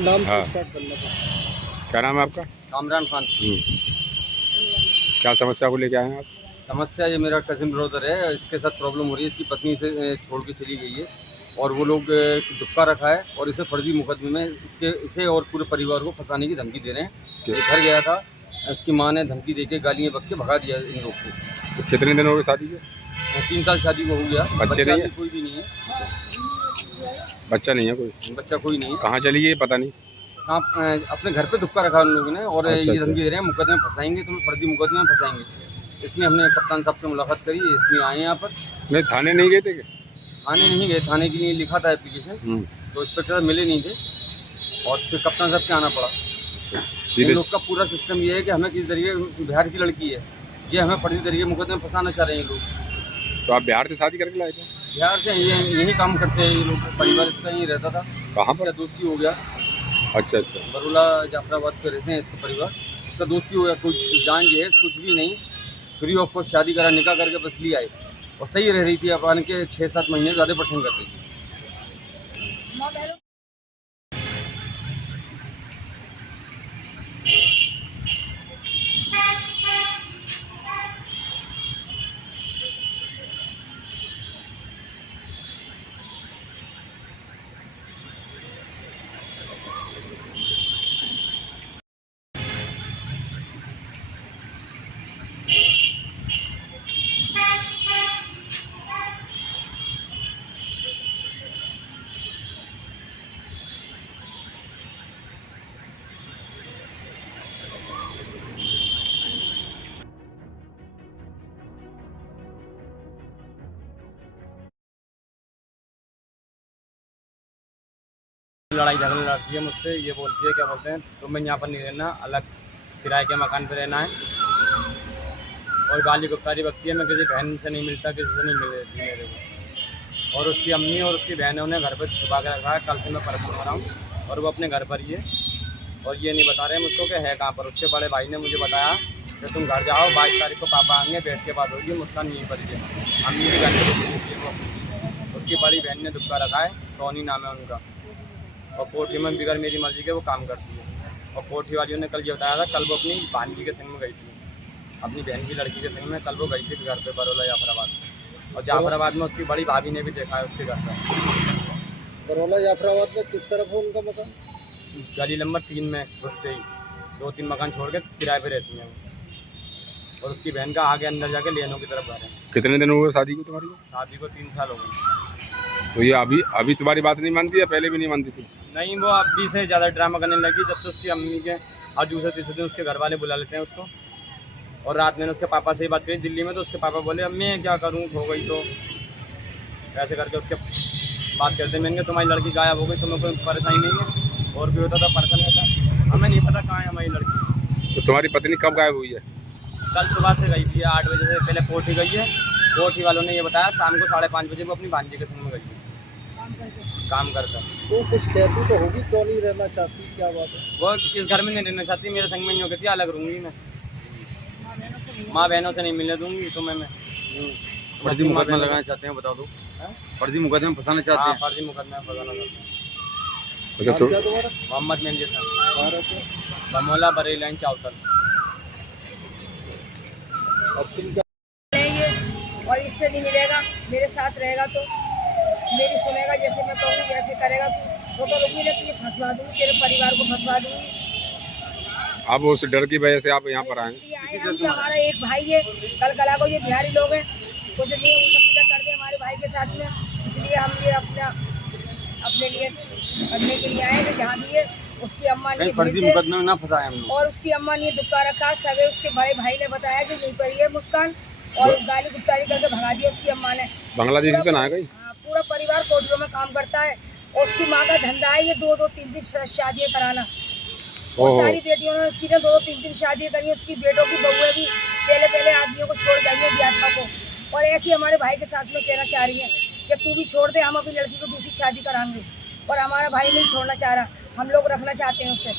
नाम हाँ। से स्टार्ट करना था। क्या नाम है आपका? कामरान खान। क्या समस्या को लेके आए हैं आप? समस्या ये मेरा कजिन ब्रदर है, इसके साथ प्रॉब्लम हो रही है। इसकी पत्नी से छोड़ के चली गई है और वो लोग दुक्का रखा है और इसे फर्जी मुकदमे में इसे और पूरे परिवार को फंसाने की धमकी दे रहे हैं। ये घर गया था, उसकी माँ ने धमकी देके गालियाँ बक के भगा दिया इन लोग को। तो कितने दिन हो गए शादी के? 3 साल शादी को हो गया। बच्चे नहीं है? कोई भी नहीं है। बच्चा नहीं है कोई? बच्चा कोई नहीं है। कहाँ चली गई पता नहीं। हाँ, अपने घर पे दुक्का रखा उन लोगों ने और अच्छा, ये धमकी दे रहे हैं मुकदमे में फंसाएंगे, तुम्हें फर्जी मुकदमे में फंसाएंगे। इसमें हमने कप्तान साहब से मुलाकात करी, इसमें आए यहाँ पर। नहीं, थाने नहीं गए थे क्या? थाने नहीं गए, थाने के लिए लिखा था एप्लीकेशन, तो इंस्पेक्टर साहब मिले नहीं थे और फिर कप्तान साहब के आना पड़ा। इन लोग का पूरा सिस्टम ये है कि हमें किसी तरीके, बिहार की लड़की है, ये हमें फर्जी तरीके मुकदमे में फंसाना चाह रहे हैं लोग। तो आप बिहार से शादी करके लाए थे? बिहार से यही काम करते हैं ये लोग, परिवार इसका यहीं रहता था। कहाँ पर? दोस्ती हो गया। अच्छा अच्छा। बरोला जाफराबाद पे रहते हैं इसका परिवार, इसका दोस्ती हो गया। कुछ जान जहेज कुछ भी नहीं, फ्री ऑफ कॉस्ट शादी करा, निकाह करके बस ले आए और सही रह रही थी। अब आने के 6-7 महीने ज़्यादा परेशान कर रही थी। लड़ाई झगड़ा लड़ती है मुझसे, ये बोलती है क्या बोलते हैं तुम्हें यहाँ पर नहीं रहना, अलग किराए के मकान पे रहना है। और गाली गुप्तारी बकती है, मैं किसी बहन से नहीं मिलता, किसी से नहीं मिल रही मेरे को। और उसकी अम्मी और उसकी बहनों ने घर पर छुपा के रखा है। कल से मैं परसों आ रहा हूँ और वो अपने घर पर ही है और ये नहीं बता रहे मुझको कि है कहाँ पर। उसके बड़े भाई ने मुझे बताया कि तुम घर जाओ, 22 तारीख को पापा आएंगे, बैठ के बात होगी। मुस्कान यहीं पर ही है, अम्मी भी घर पर वो। उसकी बड़ी बहन ने दुक्का रखा है, सोनी नाम है उनका, और कोठी में बिगड़ मेरी मर्जी के वो काम करती है। और कोठी वालियों ने कल ये बताया था, कल वो अपनी भांजी के संग में गई थी, अपनी बहन की लड़की के संग में कल वो गई थी घर पे बरोला जाफराबाद। और जाफराबाद में उसकी बड़ी भाभी ने भी देखा है उसके घर पर। बरोला जाफराबाद में किस तरफ है उनका मकान? गली नंबर 3 में घुसते ही 2-3 मकान छोड़ के किराए पे रहती हैं वो। और उसकी बहन का आगे अंदर जाके लेनों की तरफ घर है। कितने दिन हुए शादी को तुम्हारी? शादी को 3 साल हो गए। तो ये अभी तुम्हारी बात नहीं मानती है? पहले भी नहीं मानती थी? नहीं, वो अभी से ज़्यादा ड्रामा करने लगी जब से उसकी अम्मी के हर दूसरे तीसरे दिन उसके घर वाले बुला लेते हैं उसको। और रात मैंने उसके पापा से ही बात करी दिल्ली में, तो उसके पापा बोले अब मैं क्या करूँ, हो गई तो ऐसे करके उसके बात करते। मैंने कहा तुम्हारी लड़की गायब हो गई, तुम्हें कोई परेशानी नहीं है? और भी होता था परेशान होता, हमें नहीं पता कहाँ है हमारी लड़की। तो तुम्हारी पत्नी कब गायब हुई है? कल सुबह से गई थी, 8 बजे से पहले कोठी गई है। कोठी वालों ने ये बताया शाम को 5:30 बजे वो अपनी भांजी के संग में गई है काम करता। तो कुछ कहती तो होगी, क्यों नहीं रहना चाहती, क्या बात है? वो इस घर में नहीं रहना चाहती, मेरे संग में नहीं हो गई, अलग रहूँगी मैं, माँ बहनों से नहीं मिलने दूँगी तुम्हें मैं। फर्जी मुकदमा लगाना चाहते हैं, बता दो। फर्जी मुकदमे में फंसाना चाहते हैं। फर्जी मुकदमा फंसाना चाहते हैं। अच्छा, तो क्या तुम्हारा? मोहम्मद मेहंदी सर, कहाँ रहते हो? बमोला बरेली लाइन चावतल। अब तुम क्या? और इससे नहीं मिलेगा, मेरे साथ रहेगा तो मेरी सुनेगा, जैसे मैं कहूँगी वैसे करेगा तो रुकी ना, तुझे फंसवा दूँगी, तेरे परिवार को फंसवा दूँगी। अब उस डर की वजह से आप यहाँ पर आए? हमारा एक भाई है, कल कला को ये बिहारी लोग हैं, कुछ नहीं उल्टा सीधा कर दे हमारे भाई के साथ में। इसलिए हम ये अपने लिए करने के लिए आए थे। जहाँ भी है उसकी अम्मा ने फर्जी मुकदमे में ना फंसाए हम लोग। और उसकी अम्मा ने दुक्का रखा, सगे उसके बड़े भाई ने बताया कि यहीं पर ये मुस्कान, और गाली गुप्तारी करके भगा दिया उसकी अम्मा ने। बांग्लादेशी तो ना गई? पूरा परिवार कोटियों में काम करता है और उसकी माँ का धंधा है ये 2-2, 3-3 शादियाँ कराना। और सारी बेटियों ने उसकी 2-2, 3-3 शादियाँ करी। उसकी बेटों की बहुएं भी पहले आदमियों को छोड़ जाएंगे बियाह को, और ऐसी हमारे भाई के साथ में कहना चाह रही है कि तू भी छोड़ दे, हम अपनी लड़की को दूसरी शादी कराएंगे। और हमारा भाई नहीं छोड़ना चाह रहा, हम लोग रखना चाहते हैं उसे।